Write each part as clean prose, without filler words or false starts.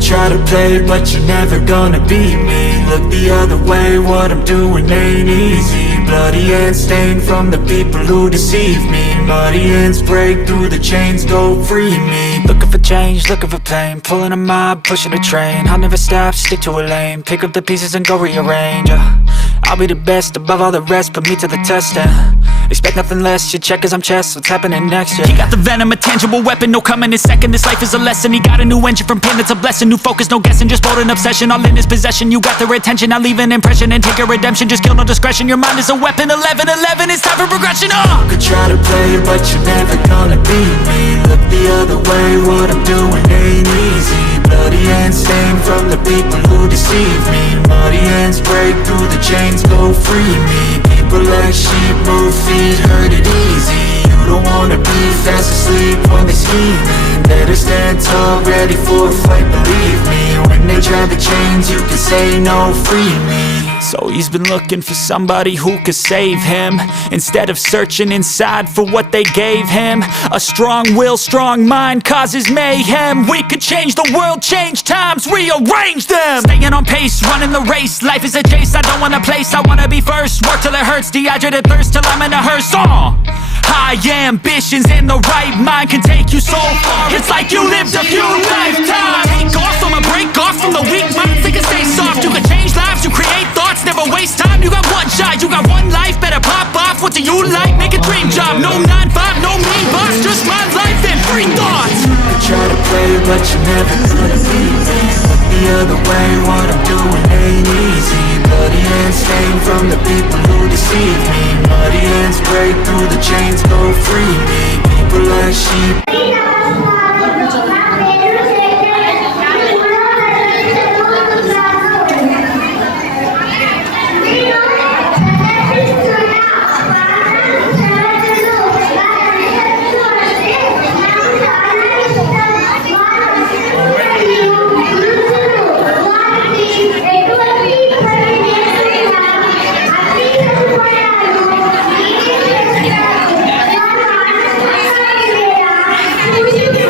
could try to play, but you're never gonna beat me. Look the other way, what I'm doing ain't easy. Bloody hands stained from the people who deceive me. Muddy hands break through the chains, go free me. Looking for change, looking for pain, pulling a mob, pushing a train. I'll never stop, stick to a lane, pick up the pieces and go rearrange. I'll be the best above all the rest, put me to the test and expect nothing less. You check as I'm chess, what's happening next? Yeah. He got the venom, a tangible weapon, no coming in second. This life is a lesson. He got a new engine from pain, that's a blessing. New focus, no guessing, just bold and obsession. All in his possession, you got their attention. I'll leave an impression and take a redemption. Just kill, no discretion. Your mind is a weapon. 11-11, it's time for progression. You could try to play, but you're never gonna beat me. Look the other way, what I'm doing ain't easy. Bloody hands stained from the people who deceive me. Muddy hands break through the chains, go free me. People like sheep move feet, hurt it easy. You don't wanna be fast asleep when they scheming. Better stand tall, ready for a fight, believe me. When they try the chains, you can say no, free me. So he's been looking for somebody who could save him, instead of searching inside for what they gave him. A strong will, strong mind causes mayhem. We could change the world, change times, rearrange them. Staying on pace, running the race. Life is a chase, I don't want a place, I wanna be first. Work till it hurts, dehydrated thirst till I'm in a hearse. High ambitions and the right mind can take you so far. It's like you lived a few lifetimes. Take off, I'ma break off from the weak minds. They can stay soft, you can change lives, you create thoughts, never waste time. You got one shot, you got one life, better pop off. What do you like? Make a dream job. No 9-5, no mean boss, just my life and free thoughts. I try to play, but you're never gonna beat me. Look the other way, what I'm doing ain't easy. Bloody hands stained from the people who deceive me. Muddy hands break through the chains, go free me. People like sheep. Thank you.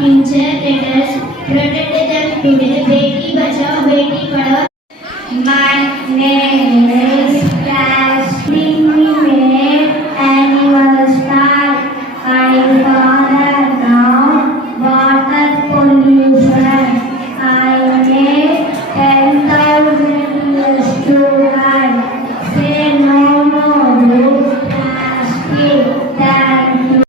future leaders. Protect them today. Beti Bachao, Beti Padhao. My name is Plastic Animal Star. I father now water pollution. I made 10,000 years to die. Say no more to plastic. Thank you.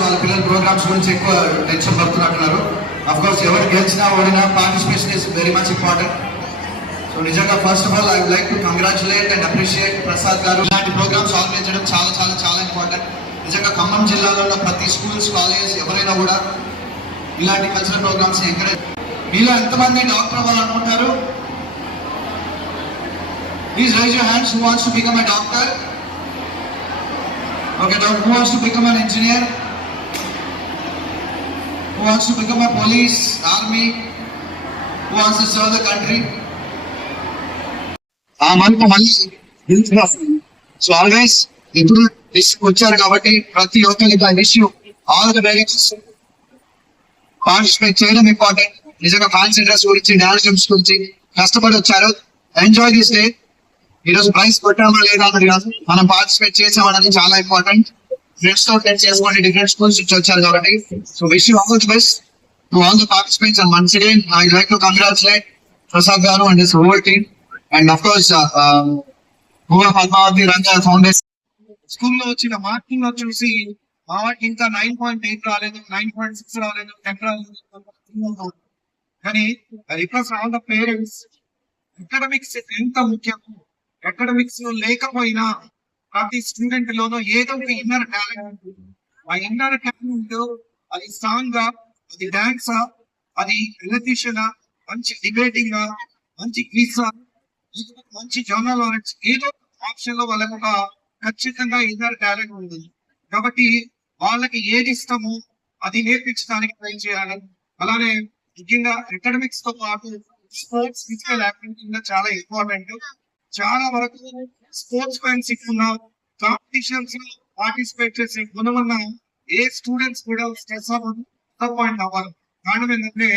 వాళ్ళ పిల్లల ప్రోగ్రామ్స్ గురించి ఎక్కువ టెన్షన్ పడుతున్నట్టున్నారు. Of course ఎవరు గెలిచినా ఓడినా participation is very much important. So నిజంగా first of all I would like to congratulate and appreciate Prasad garu. ఇలాంటి ప్రోగ్రామ్స్ ఆర్గనైజ్ చేయడం చాలా చాలా చాలా ఇంపార్టెంట్. నిజంగా ఖమ్మం జిల్లాలో ఉన్న ప్రతి స్కూల్స్ కాలేజ్ ఎవరైనా కూడా ఇలాంటి కల్చరల్ ప్రోగ్రామ్స్ ఎంకరేజ్. మీలో ఎంతమంది డాక్టర్ అవ్వాలనుకుంటారు? Please raise your hands. Who wants to become a doctor? Okay, now who wants to become an engineer? Who wants to become a police, army? Who wants to serve the country? So always, ఇప్పుడు వచ్చారు కాబట్టి ప్రతి ఒక్కరికి I wish you all the very best. Participate చేయడం ఇంపార్టెంట్. నిజంగా fancy dress గురించి, dance games గురించి కష్టపడి వచ్చారు. Enjoy this day. ఈ రోజు ప్రైజ్ కొట్టామా లేదా అన్నది కాదు, మనం పార్టిసిపేట్ చేసామన్నది చాలా ఇంపార్టెంట్. ఫ్రెండ్స్ తో టెస్ట్ చేసుకోండి, డిఫరెంట్ స్కూల్స్ నుంచి వచ్చారు కాబట్టి. So wish you all the best to all the participants and once again I like to congratulate Prasad garu and his whole team and of course Bhuma Padmavathi Ranga foundation. స్కూల్లో వచ్చిన మార్కింగ్ లో చూసి మా వాటికి ఇంకా 9.8 రాలేదు, 9.6 రాలేదు, 10 రాలేదు. కానీ request all the parents, academics ఎంత ముఖ్యమో, అకాడమిక్స్ లో లేకపోయినా ప్రతి స్టూడెంట్ లోనూ ఏదో ఒక ఇన్నర్ టాలెంట్. ఆ ఇన్నర్ టాలెంట్ అది సాంగ్, అది డాన్స్, అది ఎలక్ట్రీషియన్, మంచి డిబేటింగ్, మంచి క్విజ్, మంచి జర్నల్ నాలెడ్జ్, ఏదో ఆప్షన్ లో వాళ్ళకి ఒక ఖచ్చితంగా ఇన్నర్ టాలెంట్ ఉంది. కాబట్టి వాళ్ళకి ఏది ఇష్టమో అది నేర్పించడానికి ట్రై చేయాలి. అలానే ముఖ్యంగా అకాడమిక్స్ తో పాటు స్పోర్ట్స్, ఫిజికల్ యాక్టివిటీ చాలా ఇంపార్టెంట్. చాలా వరకు స్పోర్ట్స్ ఫ్రెండ్షిప్ ఉన్న కాంపిటీషన్స్ లో పార్టిసిపేట్ చేసే గుణం ఉన్న ఏ స్టూడెంట్స్ కూడా స్ట్రెస్ అవ్వదు, పాయింట్ అవ్వాలి. కారణం ఏంటంటే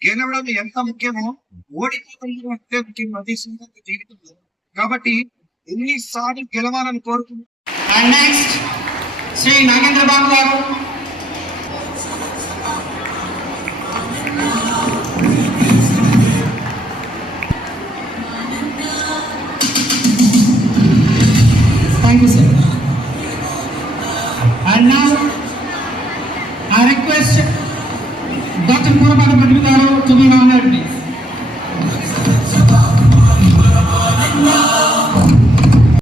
గెలవడం ఎంత ముఖ్యమో ఓడిపోవడం అంతే ముఖ్యం ప్రతి స్టూడెంట్ జీవితంలో. కాబట్టి ఎన్నిసార్లు గెలవాలని కోరుకుంటున్నాను. శ్రీ నాగేంద్ర బాబు గారు